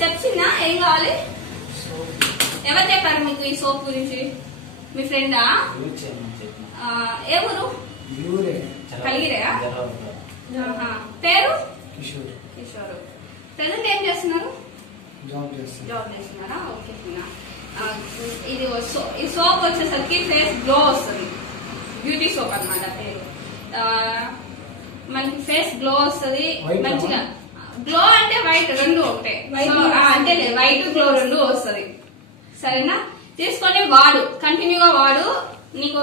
చెప్పిందా ఏం కావాలి? ఎవరు చెప్పారు మీకు ఈ సోప్ గురించి? మీ ఫ్రెండా? ఏ ఊరు? కలిగిరే. పేరు? కిషోర్. ప్రెసెంట్ ఏం చేస్తున్నారు? జాబ్ చేస్తున్నారా? ఓకే. ఇది ఈ సోప్ వచ్చేసరికి ఫేస్ గ్లో వస్తుంది. బ్యూటీ సోప్ అన్నమాట పేరు. మనకి ఫేస్ గ్లో వస్తుంది మంచిగా. గ్లో అంటే వైట్ రెండు ఒకటే, అంటే వైట్ గ్లో రెండు వస్తుంది. సరేనా? తీసుకొని వాడు, కంటిన్యూగా వాడు. నీకు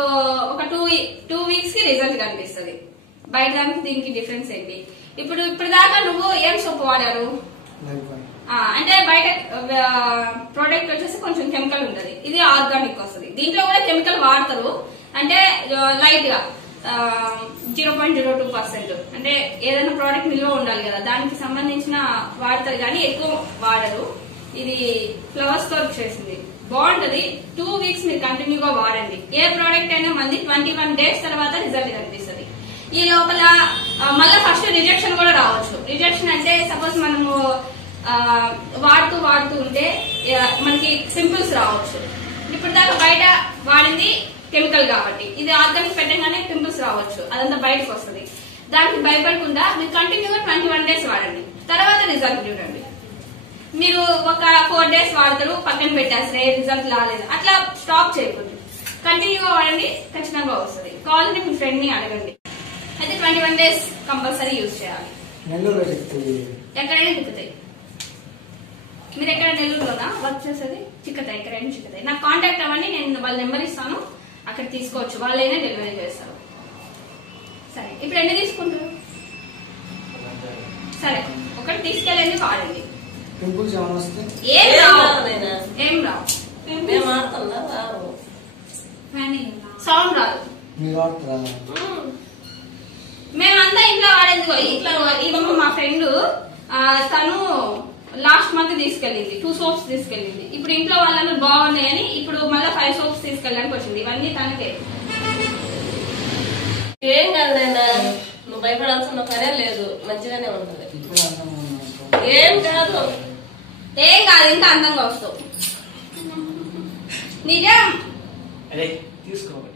ఒక 2 వీక్స్ కి రిజల్ట్ కనిపిస్తుంది. బయట దానికి దీనికి డిఫరెన్స్ ఏంటి? ఇప్పుడు దాకా నువ్వు ఏం సోప్ వాడారు? అంటే బయట ప్రోడక్ట్ వచ్చేసి కొంచెం కెమికల్ ఉంటది, ఇది ఆర్గానిక్ వస్తుంది. దీంట్లో కూడా కెమికల్ వాడతారు, అంటే లైట్ గా 0.02%. అంటే ఏదైనా ప్రోడక్ట్ నిల్వ ఉండాలి కదా, దానికి సంబంధించిన వాడతారు కానీ ఎక్కువ వాడరు. ఇది ఫ్లవర్స్ తో చేసింది, బాగుంటది. 2 వీక్స్ మీరు కంటిన్యూగా వాడండి. ఏ ప్రోడక్ట్ అయినా మళ్ళీ 21 డేస్ తర్వాత రిజల్ట్ కనిపిస్తుంది. ఈ లోపల మళ్ళీ ఫస్ట్ రిజెక్షన్ కూడా రావచ్చు. రిజెక్షన్ అంటే సపోజ్ మనము వాడుతూ ఉంటే మనకి సింపుల్స్ రావచ్చు. ఇప్పుడు దాకా బయట వాడింది కెమికల్ కాబట్టి, ఇది ఆర్గానిక్ పెట్టగానే పింపుల్స్ రావచ్చు, అదంతా బయటకు వస్తుంది. దానికి భయపడకుండా మీరు కంటిన్యూగా 21 డేస్ వాడండి. తర్వాత రిజల్ట్ చూడండి. మీరు ఒక 4 డేస్ వాడతారు, పక్కన పెట్టేస్తే రిజల్ట్ రాలేదు, అట్లా స్టాప్ చేయకూడదు. కంటిన్యూగా వాడండి, ఖచ్చితంగా వస్తుంది. కావాలంటే మీ ఫ్రెండ్ ని అడగండి. అయితే 21 డేస్ కంపల్సరీ యూజ్ చేయాలి. ఎక్కడైనా చిక్కుతాయి. మీరు ఎక్కడ నెల్లూరులోనా వర్క్ చేసేది? చిక్కుతాయి, ఎక్కడైనా చిక్కుతాయి. నాకు కాంటాక్ట్ అవ్వండి, నేను వాళ్ళ నెంబర్ ఇస్తాను, అక్కడ తీసుకోవచ్చు, వాళ్ళైనా డెలివరీ చేస్తారు. సరే, ఇప్పుడు ఎన్ని తీసుకుంటారు? సరే, ఒకటి తీసుకెళ్ళండి, వాడండి. ఏం రావు. సౌండ్ రాదు. మేమంతా ఇంట్లో వాడేది. ఇట్లా మా ఫ్రెండ్ తను లాస్ట్ మంత్ తీసుకెళ్ళింది, 2 సోప్స్ తీసుకెళ్ళింది. ఇప్పుడు ఇంట్లో వాళ్ళందరూ బాగున్నాయని ఇప్పుడు మళ్ళీ 5 సోప్స్ తీసుకెళ్ళడానికి వచ్చింది. ఇవన్నీ తనకే. ఏం కాదు నాయనా, నువ్వు భయపడాల్సిన పనే లేదు, మంచిగానే ఉంటది. ఏం కాదు, ఇంకా అందంగా వస్తావు. నిజం. తీసుకోవాలి.